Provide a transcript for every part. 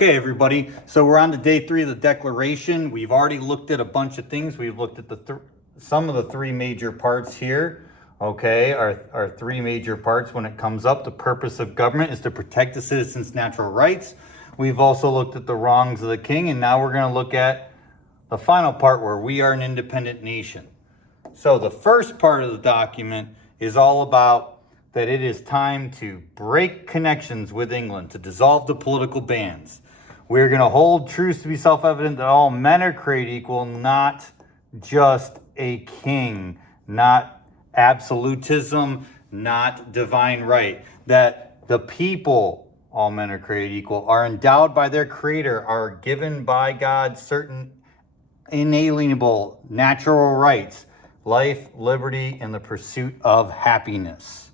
Okay, everybody. So we're on to day 3 of the Declaration. We've already looked at a bunch of things. We've looked at some of the 3 major parts here. Okay, our 3 major parts when it comes up. The purpose of government is to protect the citizens' natural rights. We've also looked at the wrongs of the king, and now we're going to look at the final part where we are an independent nation. So the first part of the document is all about that it is time to break connections with England, to dissolve the political bands. We're going to hold truths to be self-evident that all men are created equal, not just a king, not absolutism, not divine right. That the people, all men are created equal, are endowed by their creator, are given by God certain inalienable natural rights, life, liberty, and the pursuit of happiness.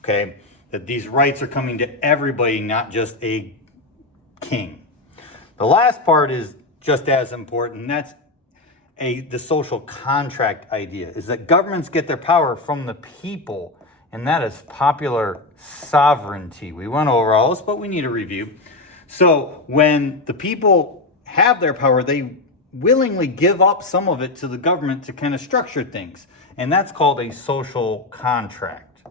Okay, that these rights are coming to everybody, not just a king. The last part is just as important. That's the social contract idea, is that governments get their power from the people, and that is popular sovereignty. We went over all this, but we need a review. So when the people have their power, they willingly give up some of it to the government to kind of structure things, and that's called a social contract.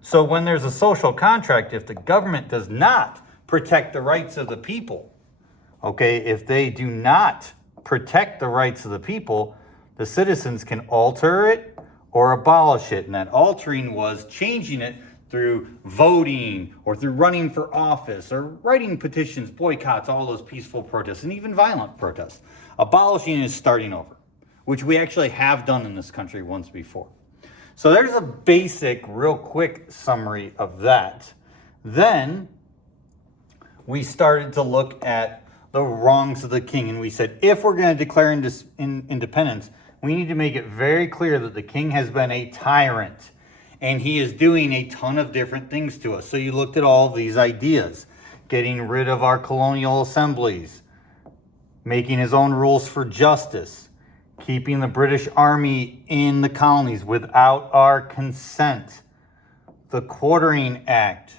So when there's a social contract, if the government does not protect the rights of the people, okay, if they do not protect the rights of the people, the citizens can alter it or abolish it. And that altering was changing it through voting or through running for office or writing petitions, boycotts, all those peaceful protests, and even violent protests. Abolishing is starting over, which we actually have done in this country once before. So there's a basic, real quick summary of that. Then we started to look at the wrongs of the king. And we said, if we're going to declare independence, we need to make it very clear that the king has been a tyrant. And he is doing a ton of different things to us. So you looked at all of these ideas. Getting rid of our colonial assemblies. Making his own rules for justice. Keeping the British Army in the colonies without our consent, the Quartering Act,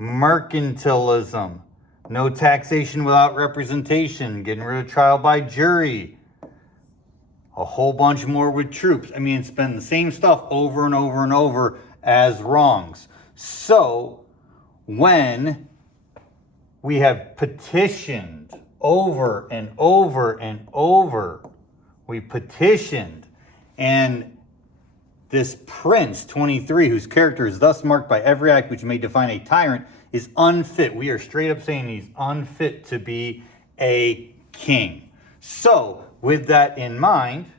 mercantilism, no taxation without representation, getting rid of trial by jury, a whole bunch more with troops. I mean, it's been the same stuff over and over and over as wrongs. So when we have petitioned over and over and over, we petitioned, and this prince, 23, whose character is thus marked by every act which may define a tyrant, is unfit. We are straight up saying he's unfit to be a king. So, with that in mind,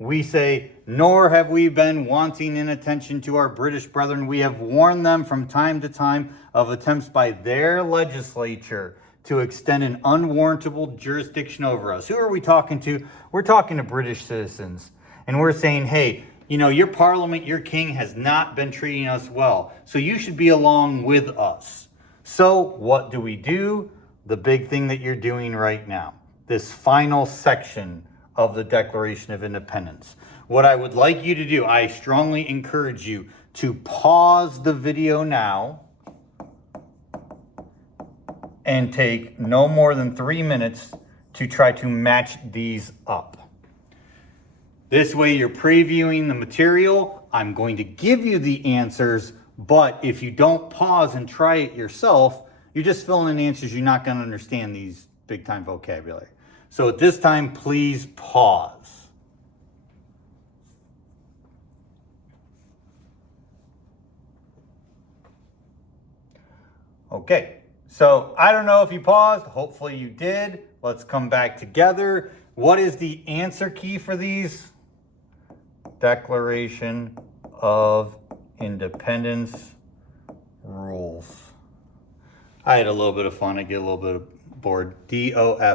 we say, nor have we been wanting in attention to our British brethren. We have warned them from time to time of attempts by their legislature to extend an unwarrantable jurisdiction over us. Who are we talking to? We're talking to British citizens. And we're saying, hey, you know, your parliament, your king has not been treating us well. So you should be along with us. So what do? The big thing that you're doing right now. This final section of the Declaration of Independence. What I would like you to do, I strongly encourage you to pause the video now and take no more than 3 minutes to try to match these up. This way you're previewing the material. I'm going to give you the answers, but if you don't pause and try it yourself, you're just filling in answers. You're not going to understand these big time vocabulary. So at this time, please pause. Okay. So I don't know if you paused. Hopefully you did. Let's come back together. What is the answer key for these? Declaration of Independence rules. I had a little bit of fun. I get a little bit bored. DOFIRULZ.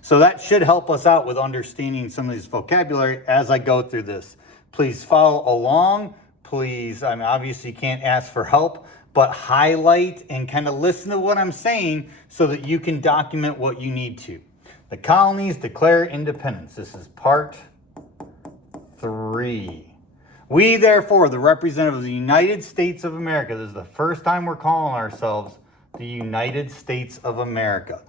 So that should help us out with understanding some of this vocabulary as I go through this. Please follow along. Please, I mean, obviously you can't ask for help, but highlight and kind of listen to what I'm saying so that you can document what you need to. The colonies declare independence. This is part 3. We, therefore, the representatives of the United States of America, this is the first time we're calling ourselves the United States of America.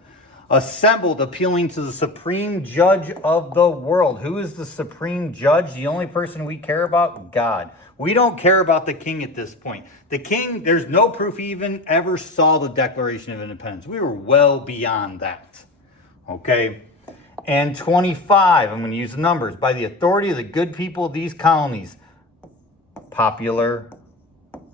Assembled, appealing to the supreme judge of the world. Who is the supreme judge? The only person we care about? God. We don't care about the king at this point. The king, there's no proof he even ever saw the Declaration of Independence. We were well beyond that. Okay? And 25, I'm going to use the numbers. By the authority of the good people of these colonies, popular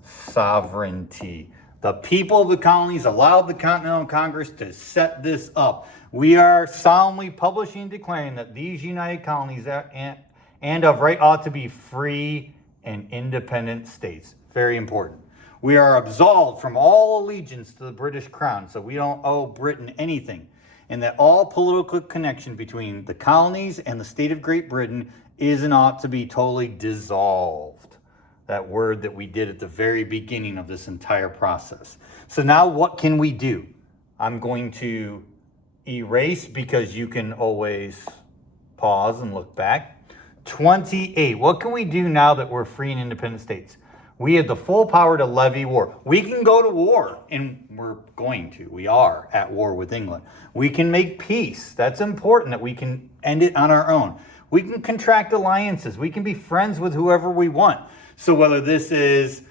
sovereignty. The people of the colonies allowed the Continental Congress to set this up. We are solemnly publishing and declaring that these United Colonies and of right ought to be free and independent states. Very important. We are absolved from all allegiance to the British Crown, so we don't owe Britain anything. And that all political connection between the colonies and the state of Great Britain is and ought to be totally dissolved. That word that we did at the very beginning of this entire process. So now what can we do? I'm going to erase because you can always pause and look back. 28, what can we do now that we're free and independent states? We have the full power to levy war. We can go to war, and we're going to. We are at war with England. We can make peace. That's important that we can end it on our own. We can contract alliances. We can be friends with whoever we want. So whether this is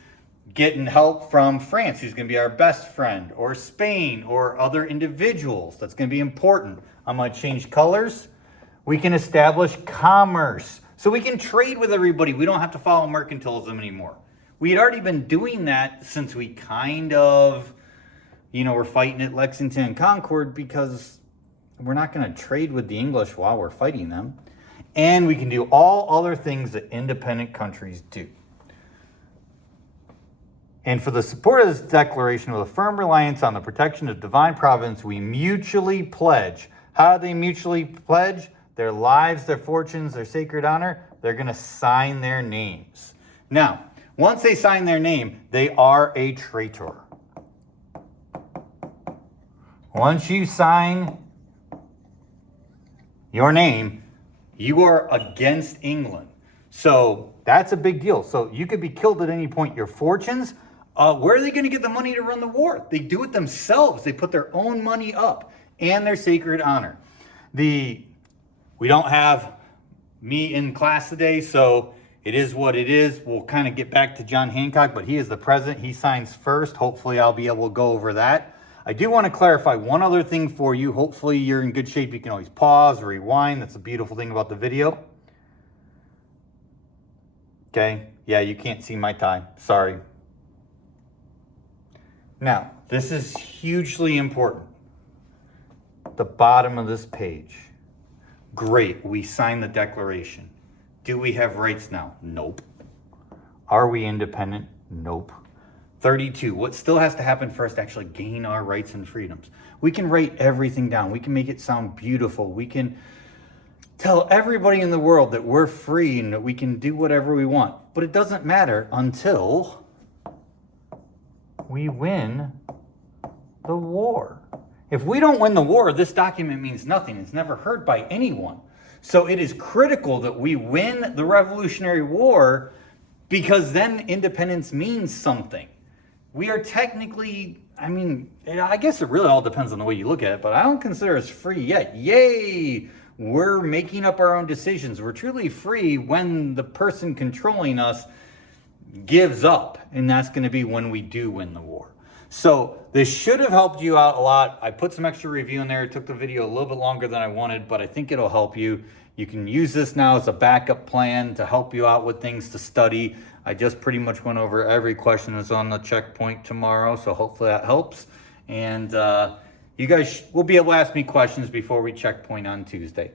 getting help from France, who's going to be our best friend, or Spain, or other individuals, that's going to be important. I'm going to change colors. We can establish commerce. So we can trade with everybody. We don't have to follow mercantilism anymore. We had already been doing that since we kind of, we're fighting at Lexington and Concord, because we're not going to trade with the English while we're fighting them. And we can do all other things that independent countries do. And for the support of this declaration, with a firm reliance on the protection of divine providence, we mutually pledge. How do they mutually pledge? Their lives, their fortunes, their sacred honor. They're going to sign their names. Now, once they sign their name, they are a traitor. Once you sign your name, you are against England. So that's a big deal. So you could be killed at any point. Your fortunes, where are they going to get the money to run the war? They do it themselves. They put their own money up and their sacred honor. We don't have me in class today, so it is what it is. We'll kind of get back to John Hancock, but he is the president. He signs first. Hopefully I'll be able to go over that. I do want to clarify one other thing for you. Hopefully you're in good shape. You can always pause, rewind. That's a beautiful thing about the video. Okay, yeah, you can't see my tie. Sorry. Now, this is hugely important. The bottom of this page. Great, we signed the Declaration. Do we have rights now? Nope. Are we independent? Nope. 32, what still has to happen for us to actually gain our rights and freedoms? We can write everything down. We can make it sound beautiful. We can tell everybody in the world that we're free and that we can do whatever we want. But it doesn't matter until we win the war. If we don't win the war, this document means nothing. It's never heard by anyone. So it is critical that we win the Revolutionary War, because then independence means something. We are technically, I guess it really all depends on the way you look at it, but I don't consider us free yet. Yay! We're making up our own decisions. We're truly free when the person controlling us gives up, and that's going to be when we do win the war. So this should have helped you out a lot. I put some extra review in there. It took the video a little bit longer than I wanted, but I think it'll help you. You can use this now as a backup plan to help you out with things to study. I just pretty much went over every question that's on the checkpoint tomorrow, so hopefully that helps. And you guys will be able to ask me questions before we checkpoint on Tuesday.